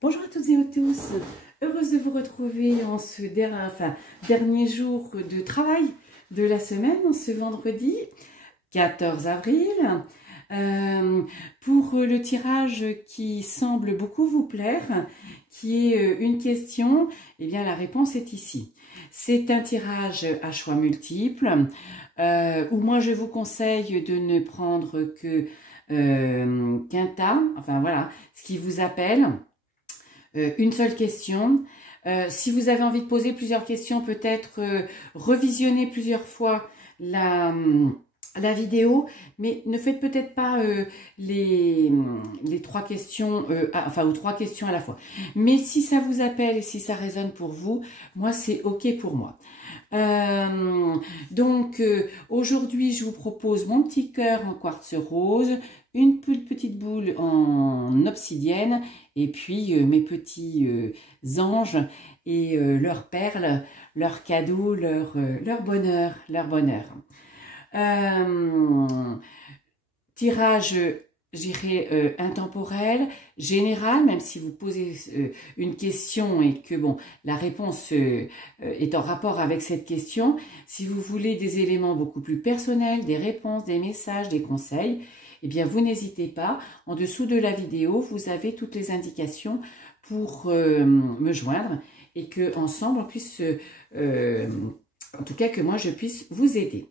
Bonjour à toutes et à tous, heureuse de vous retrouver en ce dernier jour de travail de la semaine, en ce vendredi 14 avril, pour le tirage qui semble beaucoup vous plaire, qui est une question. Eh bien la réponse est ici. C'est un tirage à choix multiples, où moi je vous conseille de ne prendre que qu'un tas, enfin voilà, ce qui vous appelle. Une seule question. Si vous avez envie de poser plusieurs questions, peut-être revisionner plusieurs fois la vidéo, mais ne faites peut-être pas les 3 questions, ou 3 questions à la fois. Mais si ça vous appelle et si ça résonne pour vous, moi c'est OK pour moi. Aujourd'hui je vous propose mon petit cœur en quartz rose, une petite boule en obsidienne et puis mes petits anges et leurs perles, leurs cadeaux, leur bonheur, tirage, j'irai intemporel, général, même si vous posez une question et que bon, la réponse est en rapport avec cette question. Si vous voulez des éléments beaucoup plus personnels, des réponses, des messages, des conseils, eh bien vous n'hésitez pas. En dessous de la vidéo, vous avez toutes les indications pour me joindre et que ensemble on puisse, en tout cas que moi je puisse vous aider.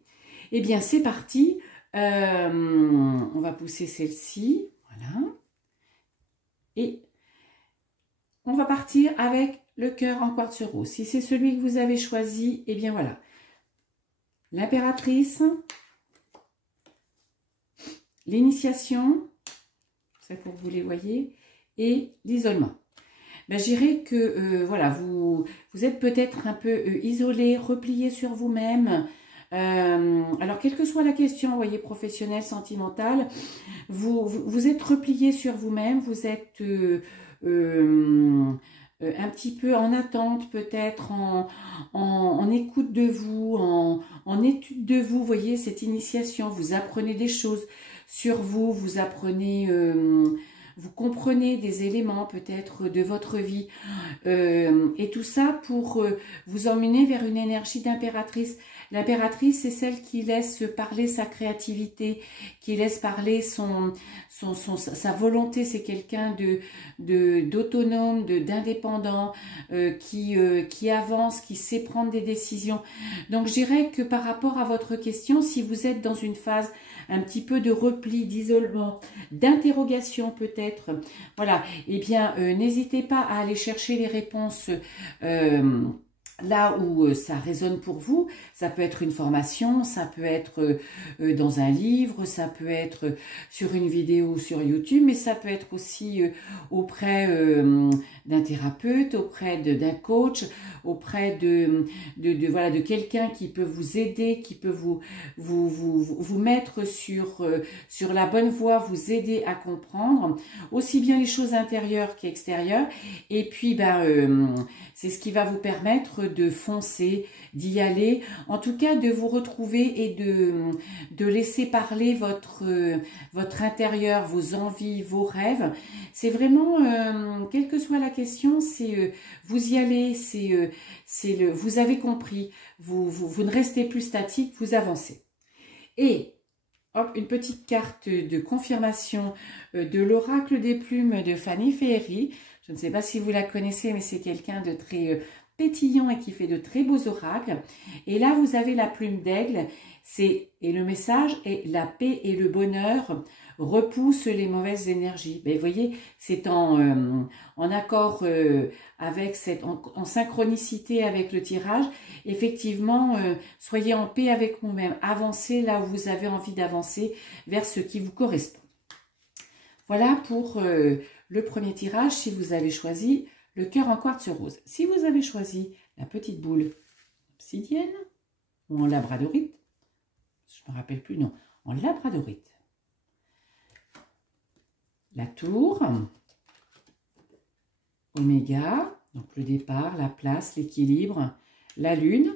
Eh bien c'est parti. On va pousser celle-ci, voilà, et on va partir avec le cœur en quartz rose. Si c'est celui que vous avez choisi, eh bien voilà, l'impératrice, l'initiation, ça pour vous les voyez, et l'isolement. Ben, je dirais que voilà, vous êtes peut-être un peu isolé, replié sur vous-même. Alors, quelle que soit la question, vous voyez, professionnelle, sentimentale, vous êtes replié sur vous-même, vous êtes un petit peu en attente, peut-être en écoute de vous, en étude de vous, vous voyez, cette initiation, vous apprenez des choses sur vous, vous apprenez... vous comprenez des éléments peut-être de votre vie et tout ça pour vous emmener vers une énergie d'impératrice. L'impératrice, c'est celle qui laisse parler sa créativité, qui laisse parler sa volonté. C'est quelqu'un d'autonome, d'indépendant, qui avance, qui sait prendre des décisions. Donc je dirais que par rapport à votre question, si vous êtes dans une phase un petit peu de repli, d'isolement, d'interrogation peut-être, voilà, eh bien n'hésitez pas à aller chercher les réponses là où ça résonne pour vous. Ça peut être une formation, ça peut être dans un livre, ça peut être sur une vidéo sur YouTube, mais ça peut être aussi auprès d'un thérapeute, auprès d'un coach, auprès voilà, de quelqu'un qui peut vous aider, qui peut vous mettre sur la bonne voie, vous aider à comprendre aussi bien les choses intérieures qu'extérieures. Et puis, c'est ce qui va vous permettre de foncer, d'y aller, en tout cas de vous retrouver et de laisser parler votre intérieur, vos envies, vos rêves. C'est vraiment, quelle que soit la question, c'est vous y allez, vous avez compris, vous ne restez plus statique, vous avancez. Et hop, une petite carte de confirmation de l'oracle des plumes de Fanny Ferry. Je ne sais pas si vous la connaissez, mais c'est quelqu'un de très pétillant et qui fait de très beaux oracles. Et là, vous avez la plume d'aigle. Et le message est: la paix et le bonheur repoussent les mauvaises énergies. Mais vous voyez, c'est en accord avec en synchronicité avec le tirage. Effectivement, soyez en paix avec vous-même. Avancez là où vous avez envie d'avancer vers ce qui vous correspond. Voilà pour le premier tirage, si vous avez choisi le cœur en quartz rose. Si vous avez choisi la petite boule obsidienne ou en labradorite, je ne me rappelle plus, non, en labradorite. La tour, oméga, donc le départ, la place, l'équilibre, la lune.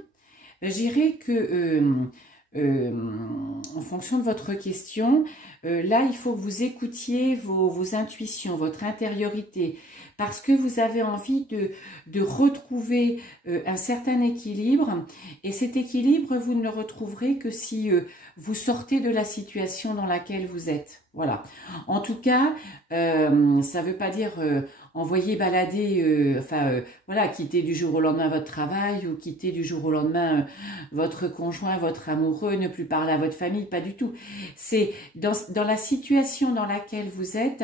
Je dirais que en fonction de votre question, là, il faut que vous écoutiez vos intuitions, votre intériorité, parce que vous avez envie de retrouver un certain équilibre. Et cet équilibre, vous ne le retrouverez que si vous sortez de la situation dans laquelle vous êtes. Voilà. En tout cas, ça ne veut pas dire envoyer balader, voilà, quitter du jour au lendemain votre travail ou quitter du jour au lendemain votre conjoint, votre amoureux, ne plus parler à votre famille, pas du tout. C'est dans la situation dans laquelle vous êtes,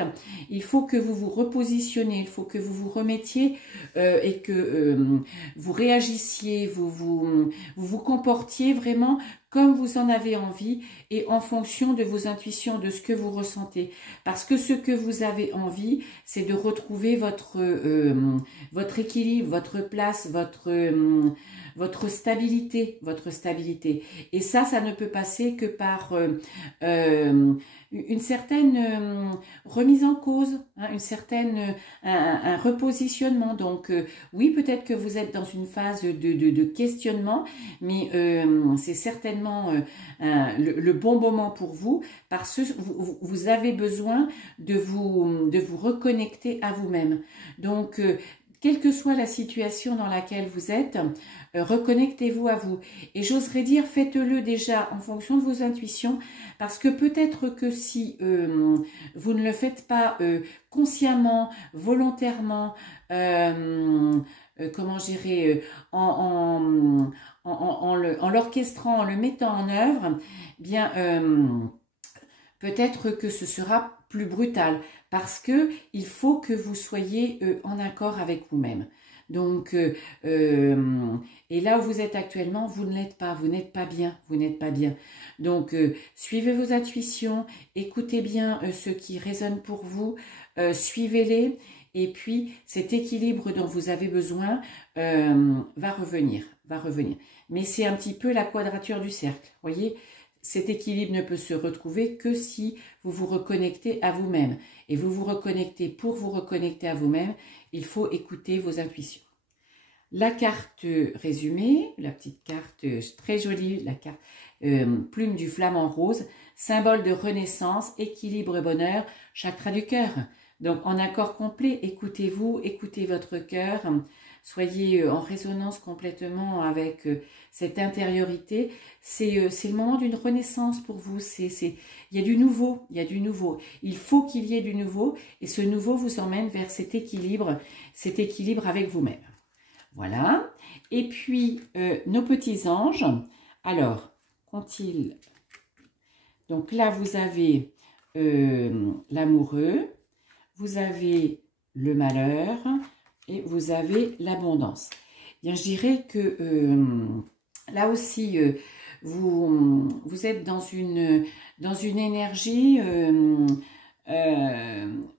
il faut que vous vous repositionnez, il faut que vous vous remettiez et que vous réagissiez, vous comportiez vraiment comme vous en avez envie et en fonction de vos intuitions, de ce que vous ressentez. Parce que ce que vous avez envie, c'est de retrouver votre équilibre, votre place, votre stabilité, Et ça ne peut passer que par une certaine remise en cause, hein, un repositionnement. Donc oui, peut-être que vous êtes dans une phase de questionnement, mais c'est certainement le bon moment pour vous, parce que vous avez besoin de vous reconnecter à vous-même. Donc quelle que soit la situation dans laquelle vous êtes, reconnectez-vous à vous. Et j'oserais dire, faites-le déjà en fonction de vos intuitions, parce que peut-être que si vous ne le faites pas consciemment, volontairement, comment je dirais, en l'orchestrant, en le mettant en œuvre, bien peut-être que ce sera plus brutal, parce que il faut que vous soyez en accord avec vous-même. Donc, et là où vous êtes actuellement, vous ne l'êtes pas, vous n'êtes pas bien, Donc, suivez vos intuitions, écoutez bien ce qui résonne pour vous, suivez-les, et puis cet équilibre dont vous avez besoin va revenir. Mais c'est un petit peu la quadrature du cercle, voyez. Cet équilibre ne peut se retrouver que si vous vous reconnectez à vous-même. Et vous vous reconnectez, pour vous reconnecter à vous-même, il faut écouter vos intuitions. La carte résumée, la petite carte très jolie, la carte plume du flamant rose, symbole de renaissance, équilibre et bonheur, chakra du cœur. Donc en accord complet, écoutez-vous, écoutez votre cœur, soyez en résonance complètement avec cette intériorité. C'est le moment d'une renaissance pour vous. Il y a du nouveau, Il faut qu'il y ait du nouveau, et ce nouveau vous emmène vers cet équilibre avec vous-même. Voilà. Et puis, nos petits anges. Alors, qu'ont-ils? Donc là, vous avez l'amoureux, vous avez le malheur, et vous avez l'abondance. Bien, je dirais que là aussi, vous êtes dans une énergie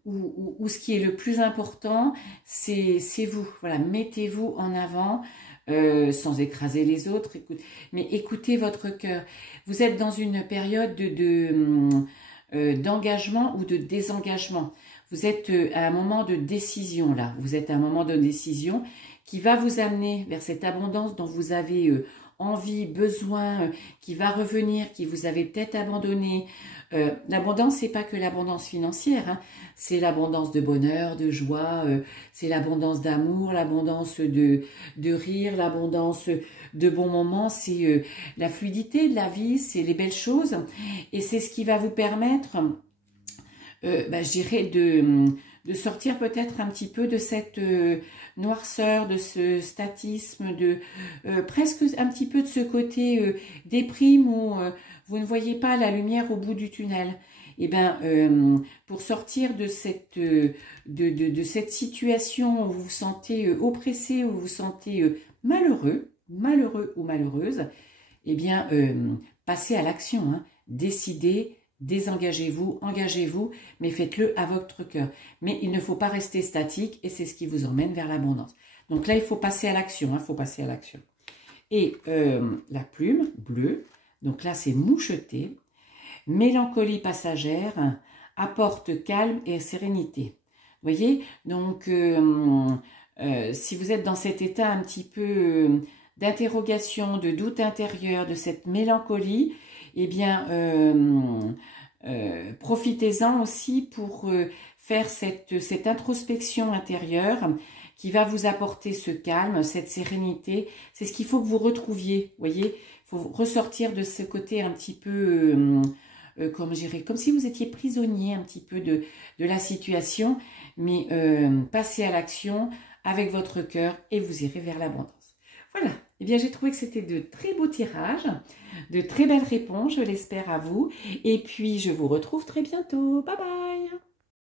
où ce qui est le plus important, c'est vous. Voilà, mettez-vous en avant sans écraser les autres, mais écoutez votre cœur. Vous êtes dans une période d'engagement ou de désengagement. Vous êtes à un moment de décision là, vous êtes à un moment de décision qui va vous amener vers cette abondance dont vous avez envie, besoin, qui va revenir, qui vous avez peut-être abandonné. L'abondance, c'est pas que l'abondance financière, hein. C'est l'abondance de bonheur, de joie, c'est l'abondance d'amour, l'abondance de rire, l'abondance de bons moments, c'est la fluidité de la vie, c'est les belles choses, et c'est ce qui va vous permettre je dirais de sortir peut-être un petit peu de cette noirceur, de ce statisme, presque un petit peu de ce côté déprime où vous ne voyez pas la lumière au bout du tunnel. Et bien, pour sortir de cette situation où vous vous sentez oppressé, où vous vous sentez malheureux ou malheureuse, eh bien, passez à l'action, hein. Décidez. Désengagez-vous, engagez-vous, mais faites-le à votre cœur. Mais il ne faut pas rester statique, et c'est ce qui vous emmène vers l'abondance. Donc là, il faut passer à l'action, hein, Et la plume bleue, donc là, c'est moucheté. Mélancolie passagère, apporte calme et sérénité. Vous voyez, donc si vous êtes dans cet état un petit peu d'interrogation, de doute intérieur, de cette mélancolie, eh bien, profitez-en aussi pour faire cette introspection intérieure qui va vous apporter ce calme, cette sérénité. C'est ce qu'il faut que vous retrouviez, voyez. Il faut ressortir de ce côté un petit peu, comme si vous étiez prisonnier un petit peu de la situation, mais passez à l'action avec votre cœur et vous irez vers l'abondance. Voilà, eh bien j'ai trouvé que c'était de très beaux tirages, de très belles réponses, je l'espère à vous. Et puis je vous retrouve très bientôt. Bye bye!